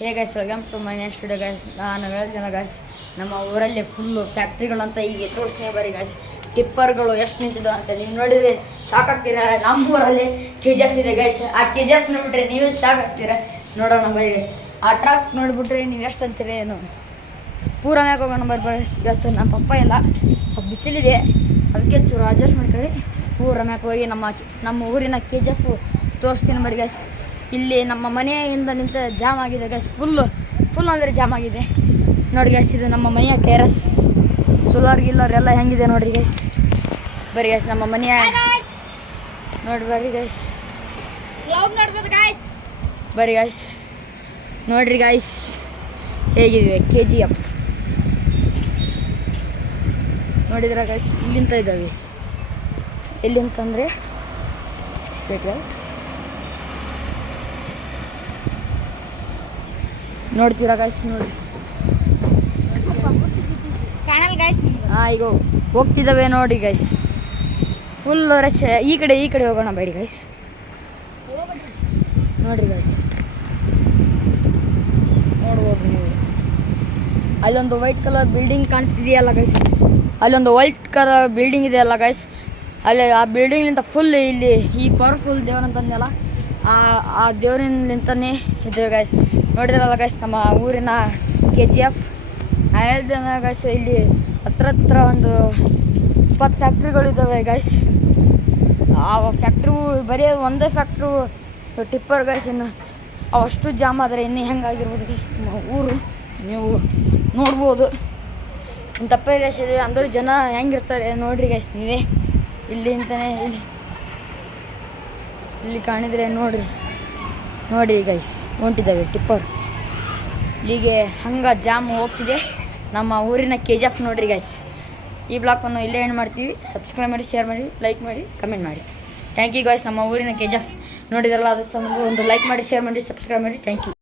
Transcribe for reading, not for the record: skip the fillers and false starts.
Hey guys welcome to my next video guys. ನಾನು ಹೇಳ್ತೀನಿ guys, ನಮ್ಮ ಊರಲ್ಲಿ ಫುಲ್ಲು ಫ್ಯಾಕ್ಟ್ರಿಗಳಂತ ಈಗ ತೋರಿಸ್ತೀನಿ ಬರೀ ಗೈಸ್. ಟಿಪ್ಪರ್ಗಳು ಎಷ್ಟು ನಿಂತಿದ್ದು ಅಂತ ನೀವು ನೋಡಿದರೆ ಸಾಕಾಗ್ತೀರ. ನಮ್ಮೂರಲ್ಲಿ KGF ಇದೆ ಗೈಸ್. ಆ KGF ನೋಡಿಬಿಟ್ರೆ ನೀವೇ ಶಾಕ್ ಆಗ್ತೀರ. ನೋಡೋಣ ಬರೀ ಗೈಸ್. ಆ ಟ್ರಕ್ ನೋಡಿಬಿಟ್ರೆ ನೀವು ಎಷ್ಟು ಅಂತೀರಿ ಏನು. ಪೂರ ಮ್ಯಾಕೆ ಹೋಗೋಣ ಬರ್ರಿ ಗೈಸ್. ಇವತ್ತು ನಮ್ಮ ಪಪ್ಪ ಇಲ್ಲ, ಸ್ವಲ್ಪ ಬಿಸಿಲಿದೆ, ಅದಕ್ಕೆ ಚೂರು ಅಡ್ಜಸ್ಟ್ ಮಾಡ್ಕೊಳ್ಳಿ. ಪೂರ ಮ್ಯಾಕೆ ಹೋಗಿ ನಮ್ಮ ಊರಿನ KGF ತೋರಿಸ್ತೀನಿ ಬರೀ ಗೈಸ್. ಇಲ್ಲಿ ನಮ್ಮ ಮನೆಯಿಂದ ನಿಂತ ಜಾಮ್ ಆಗಿದೆ ಗೈಸ್. ಫುಲ್ ಅಂದರೆ ಜಾಮ್ ಆಗಿದೆ ನೋಡಿ ಗೈಸ್. ಇದು ನಮ್ಮ ಮನೆಯ ಟೆರಸ್. ಸೋಲಾರ್ ಗಿಲ್ಲರ್ ಎಲ್ಲ ಹೆಂಗಿದೆ ನೋಡಿರಿ ಗೈಸ್. ಬರೀ ಗೈಸ್ ನಮ್ಮ ಮನೆಯ ನೋಡಿ ಬರ್ರಿ ಗೈಸ್. ಕ್ಲೌಡ್ ನೋಡ್ಬೋದು ಗೈಸ್. ಬರೀ ಗೈಸ್ ನೋಡ್ರಿ ಗೈಸ್ ಹೇಗಿವೆ KGF ನೋಡಿದ್ರೆ ಗೈಸ್. ಇಲ್ಲಿಂದ ಇದ್ದಾವೆ. ಎಲ್ಲಿಂತಂದರೆ ಗೈಸ್ ನೋಡ್ತೀರಾ ಗೈಸ್. ನೋಡಿ ಕಾಣಲ್ ಗೈಸ್. ಈಗ ಹೋಗ್ತಿದ್ದಾವೆ ನೋಡಿ ಗೈಸ್. Full rush. ಈ ಕಡೆ ಹೋಗೋಣ ಬೈರಿ ಗೈಸ್. ನೋಡಿರಿ ಗೈಸ್, ನೋಡ್ಬೋದು ನೀವು. ಅಲ್ಲೊಂದು ವೈಟ್ ಕಲರ್ ಬಿಲ್ಡಿಂಗ್ ಕಾಣ್ತಿದೆಯಲ್ಲ ಗೈಸ್. ಅಲ್ಲೊಂದು ವೈಟ್ ಕಲರ್ ಬಿಲ್ಡಿಂಗ್ ಇದೆಯಲ್ಲ ಗೈಸ್. ಅಲ್ಲಿ ಆ ಬಿಲ್ಡಿಂಗ್ಲಿಂದ ಫುಲ್ ಇಲ್ಲಿ ಈ ಪವರ್ಫುಲ್ ದೇವ್ರಂತಂದೆಲ್ಲ ಆ ದೇವ್ರಿನಿಂದನೇ ಇದ್ದೇವೆ ಗೈಸ್. ನೋಡಿದ್ರಲ್ಲ ಗೈಸ್ ನಮ್ಮ ಊರಿನ KGF. ಹೇಳ್ದೇನ ಗೈಸ್, ಇಲ್ಲಿ ಹತ್ರ ಒಂದು 20 ಫ್ಯಾಕ್ಟ್ರಿಗಳಿದ್ದಾವೆ ಗೈಸ್. ಆ ಫ್ಯಾಕ್ಟ್ರಿ ಬರೀ ಒಂದೇ ಫ್ಯಾಕ್ಟ್ರಿ ಟಿಪ್ಪರ್ ಗೈಸ್. ಇನ್ನು ಅವಷ್ಟು ಜಾಮ್ ಆದರೆ ಇನ್ನೂ ಹೆಂಗಾಗಿರ್ಬೋದು ಗೈಸ್ ನಮ್ಮ ಊರು. ನೀವು ನೋಡ್ಬೋದು ಇಂಥ ಪ್ರದೇಶ ಇದೆ ಅಂದ್ರೆ ಜನ ಹೆಂಗಿರ್ತಾರೆ ನೋಡ್ರಿ ಗೈಸ್ ನೀವೇ. ಇಲ್ಲಿ ಅಂತಲೇ ಇಲ್ಲಿ ಕಾಣಿದರೆ ನೋಡಿ ಗೈಸ್ ಹೊಂಟಿದ್ದಾವೆ ಟಿಪ್ಪರ್. ಇಲ್ಲಿಗೆ ಹಂಗೆ ಜಾಮ್ ಹೋಗ್ತಿದೆ ನಮ್ಮ ಊರಿನ KGF ನೋಡ್ರಿ ಗೈಸ್. ಈ ಬ್ಲಾಗನ್ನು ಇಲ್ಲೇ ಏನು ಮಾಡ್ತೀವಿ. ಸಬ್ಸ್ಕ್ರೈಬ್ ಮಾಡಿ, ಶೇರ್ ಮಾಡಿ, ಲೈಕ್ ಮಾಡಿ, ಕಮೆಂಟ್ ಮಾಡಿ. Thank you guys. ನಮ್ಮ ಊರಿನ KGF ನೋಡಿದ್ರಲ್ಲ, ಅದು ಒಂದು ಲೈಕ್ ಮಾಡಿ, ಶೇರ್ ಮಾಡಿ, ಸಬ್ಸ್ಕ್ರೈಬ್ ಮಾಡಿ. Thank you.